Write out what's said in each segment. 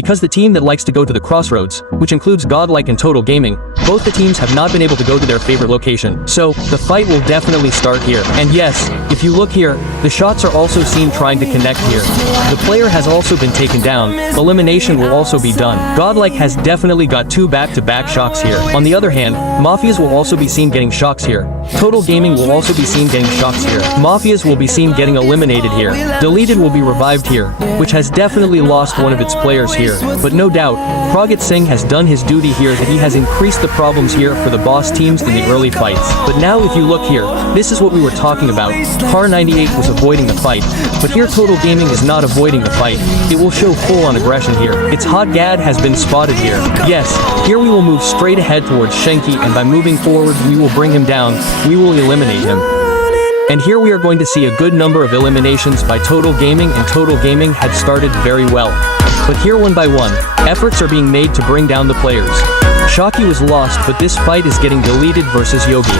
because the team that likes to go to the crossroads, which includes Godlike and Total Gaming, both the teams have not been able to go to their favorite location. So, the fight will definitely start here. And yes, if you look here, the shots are also seen trying to connect here. The player has also been taken down. Elimination will also be done. Godlike has definitely got 2 back-to-back shocks here. On the other hand, Mafias will also be seen getting shocks here. Total Gaming will also be seen getting shocks here. Mafias will be seen getting eliminated here. Deleted will be revived here, which has definitely lost one of its players here. But no doubt, Pragit Singh has done his duty here, that he has increased the problems here for the boss teams in the early fights. But now if you look here, this is what we were talking about. Car 98 was avoiding the fight, but here Total Gaming is not avoiding the fight. It will show full-on aggression here. Its Hot Gad has been spotted here. Yes, here we will move straight ahead towards Shanky, and by moving forward we will bring him down. We will eliminate him. And here we are going to see a good number of eliminations by Total Gaming, and Total Gaming had started very well. But here one by one, efforts are being made to bring down the players. Shocky was lost, but this fight is getting deleted versus Yogi.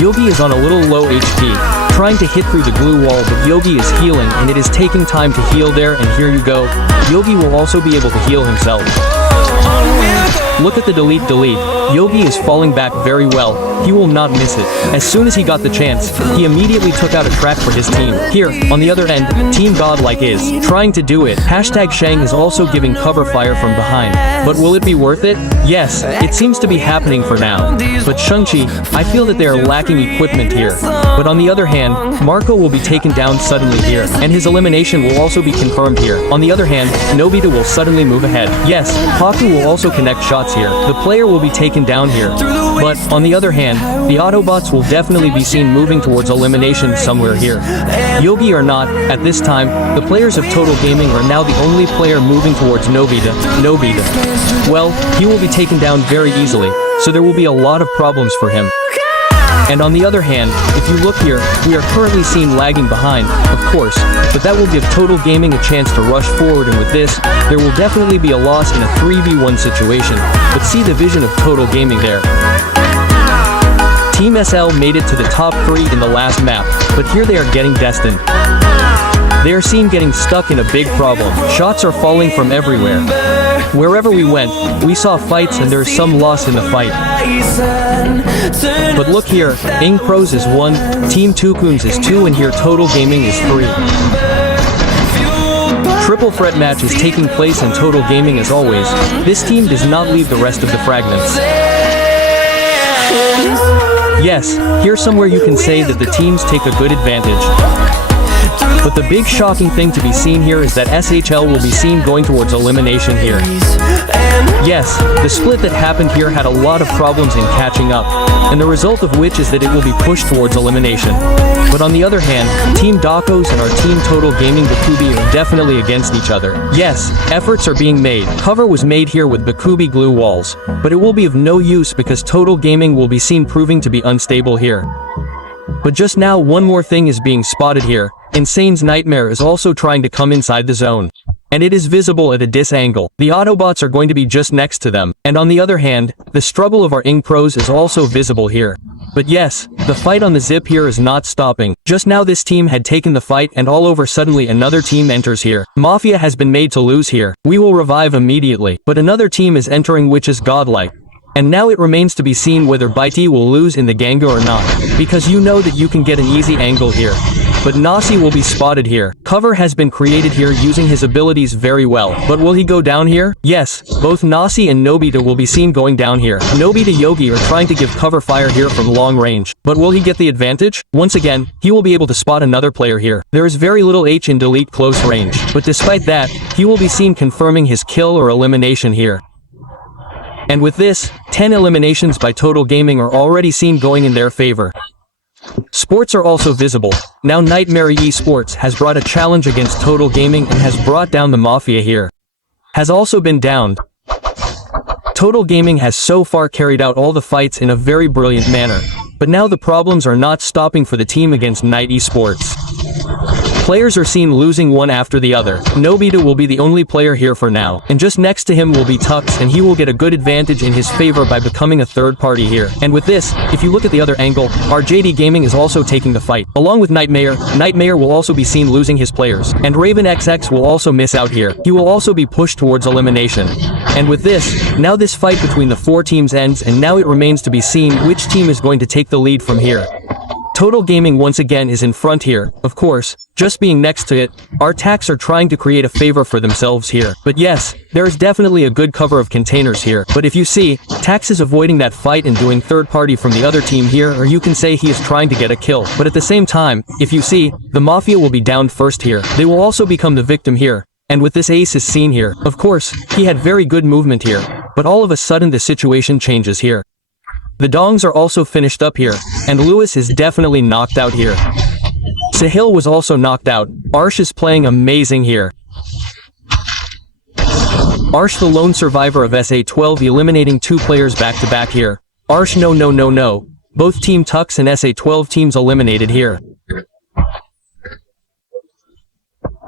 Yogi is on a little low HP, trying to hit through the glue wall, but Yogi is healing and it is taking time to heal there, and here you go. Yogi will also be able to heal himself. Look at the delete. Yogi is falling back very well. He will not miss it. As soon as he got the chance, he immediately took out a track for his team. Here, on the other end, Team Godlike is trying to do it. #Shang is also giving cover fire from behind. But will it be worth it? Yes, it seems to be happening for now. But Shangchi, I feel that they are lacking equipment here. But on the other hand, Marco will be taken down suddenly here, and his elimination will also be confirmed here. On the other hand, Nobita will suddenly move ahead. Yes, Haku will also connect shots here. The player will be taken down here. But, on the other hand, the Autobots will definitely be seen moving towards elimination somewhere here. Yogi or not, at this time, the players of Total Gaming are now the only player moving towards Nobita. Well, he will be taken down very easily, so there will be a lot of problems for him. And on the other hand, if you look here, we are currently seen lagging behind, of course, but that will give Total Gaming a chance to rush forward, and with this, there will definitely be a loss in a 3v1 situation. But see the vision of Total Gaming there. Team SL made it to the top 3 in the last map, but here they are getting destined. They are seen getting stuck in a big problem. Shots are falling from everywhere. Wherever we went, we saw fights, and there is some loss in the fight. But look here, Ing Pros is 1, Team Tukuns is 2, and here Total Gaming is 3. Triple threat match is taking place in Total Gaming as always. This team does not leave the rest of the fragments. Yes, here somewhere you can say that the teams take a good advantage. But the big shocking thing to be seen here is that SHL will be seen going towards elimination here. Yes, the split that happened here had a lot of problems in catching up, and the result of which is that it will be pushed towards elimination. But on the other hand, Team Dakos and our Team Total Gaming Bakubi are definitely against each other. Yes, efforts are being made. Cover was made here with Bakubi glue walls, but it will be of no use because Total Gaming will be seen proving to be unstable here. But just now one more thing is being spotted here. Insane's Nightmare is also trying to come inside the zone. And it is visible at a dis angle. The Autobots are going to be just next to them. And on the other hand, the struggle of our Ing Pros is also visible here. But yes, the fight on the zip here is not stopping. Just now this team had taken the fight, and all over suddenly another team enters here. Mafia has been made to lose here. We will revive immediately. But another team is entering, which is Godlike. And now it remains to be seen whether Baiti will lose in the Ganga or not, because you know that you can get an easy angle here. But Nasi will be spotted here. Cover has been created here using his abilities very well. But will he go down here? Yes, both Nasi and Nobita will be seen going down here. Nobita Yogi are trying to give cover fire here from long range. But will he get the advantage? Once again, he will be able to spot another player here. There is very little H in delete close range. But despite that, he will be seen confirming his kill or elimination here. And with this, 10 eliminations by Total Gaming are already seen going in their favor. Sports are also visible. Now Nightmare Esports has brought a challenge against Total Gaming and has brought down the Mafia here. Has also been downed. Total Gaming has so far carried out all the fights in a very brilliant manner. But now the problems are not stopping for the team against Night Esports. Players are seen losing one after the other. Nobita will be the only player here for now, and just next to him will be Tux, and he will get a good advantage in his favor by becoming a third party here. And with this, if you look at the other angle, RJD Gaming is also taking the fight. Along with Nightmare will also be seen losing his players, and Raven XX will also miss out here. He will also be pushed towards elimination. And with this, now this fight between the 4 teams ends, and now it remains to be seen which team is going to take the lead from here. Total Gaming once again is in front here, of course, just being next to it. Our Tacs are trying to create a favor for themselves here. But yes, there is definitely a good cover of containers here. But if you see, Tax is avoiding that fight and doing third party from the other team here, or you can say he is trying to get a kill. But at the same time, if you see, the Mafia will be down first here. They will also become the victim here. And with this ace is seen here. Of course, he had very good movement here. But all of a sudden the situation changes here. The Dongs are also finished up here, and Lewis is definitely knocked out here. Sahil was also knocked out. Arsh is playing amazing here. Arsh the lone survivor of SA12 eliminating 2 players back to back here. Arsh no. Both Team Tux and SA12 teams eliminated here.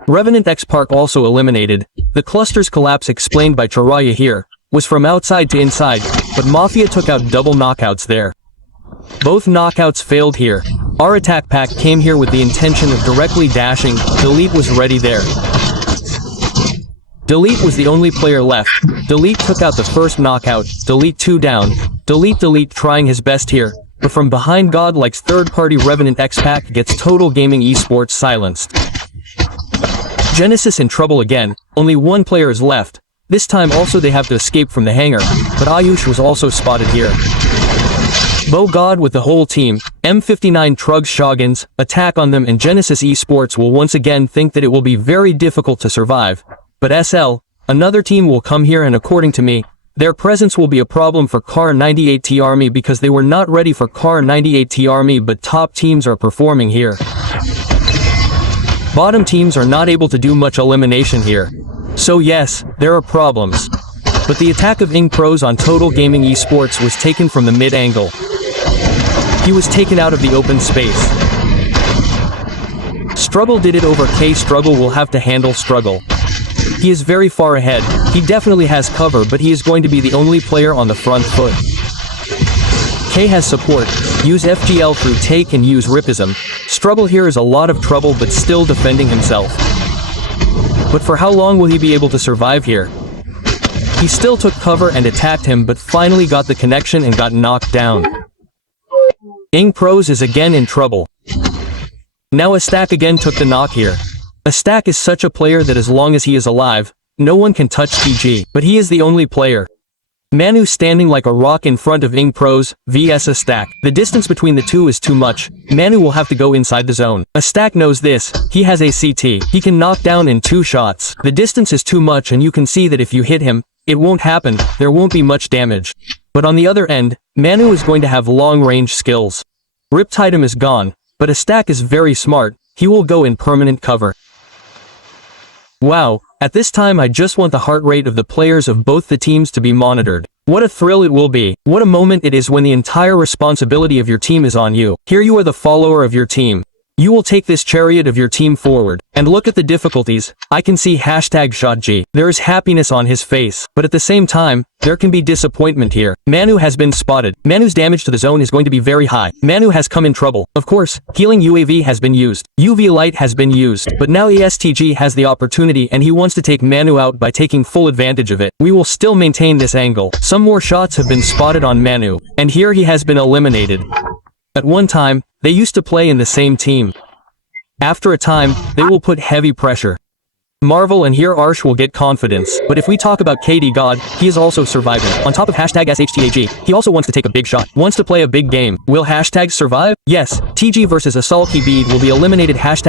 Revenant X Park also eliminated. The cluster's collapse explained by Chiraya here was from outside to inside, but Mafia took out double knockouts there. Both knockouts failed here. Our attack pack came here with the intention of directly dashing. Delete was ready there. Delete was the only player left. Delete took out the first knockout. Delete 2 down. Delete trying his best here, but from behind Godlike's third-party Revenant X-Pack gets Total Gaming Esports silenced. Genesis in trouble again. Only 1 player is left. This time also they have to escape from the hangar, but Ayush was also spotted here. Bo God with the whole team, M59 Trugs Shoguns, attack on them, and Genesis Esports will once again think that it will be very difficult to survive. But SL, another team will come here, and according to me, their presence will be a problem for Car 98T Army because they were not ready for Car 98T Army, but top teams are performing here. Bottom teams are not able to do much elimination here. So yes, there are problems. But the attack of Ing Pros on Total Gaming Esports was taken from the mid angle. He was taken out of the open space. Struggle did it over K. Struggle will have to handle Struggle. He is very far ahead. He definitely has cover, but he is going to be the only player on the front foot. K has support. Use FGL through take and use Ripism. Struggle here is a lot of trouble, but still defending himself. But for how long will he be able to survive here? He still took cover and attacked him, but finally got the connection and got knocked down. Ing Pros is again in trouble. Now Aztec again took the knock here. Aztec is such a player that as long as he is alive, no one can touch TG, but he is the only player. Manu standing like a rock in front of Ing Pros vs Aztec. The distance between the two is too much. Manu will have to go inside the zone. Aztec knows this. He has a CT. He can knock down in 2 shots. The distance is too much, and you can see that if you hit him, it won't happen. There won't be much damage. But on the other end, Manu is going to have long-range skills. Riptidum is gone, but Aztec is very smart. He will go in permanent cover. Wow, at this time I just want the heart rate of the players of both the teams to be monitored. What a thrill it will be. What a moment it is when the entire responsibility of your team is on you. Here you are the follower of your team. You will take this chariot of your team forward. And look at the difficulties. I can see #ShotG. There is happiness on his face. But at the same time, there can be disappointment here. Manu has been spotted. Manu's damage to the zone is going to be very high. Manu has come in trouble. Of course, healing UAV has been used. UV light has been used. But now ASTG has the opportunity, and he wants to take Manu out by taking full advantage of it. We will still maintain this angle. Some more shots have been spotted on Manu. And here he has been eliminated. At one time, they used to play in the same team. After a time, they will put heavy pressure. Marvel and here Arsh will get confidence. But if we talk about KD God, he is also surviving. On top of #SHTAG, he also wants to take a big shot. Wants to play a big game. Will # survive? Yes. TG versus Asalki Bead will be eliminated #S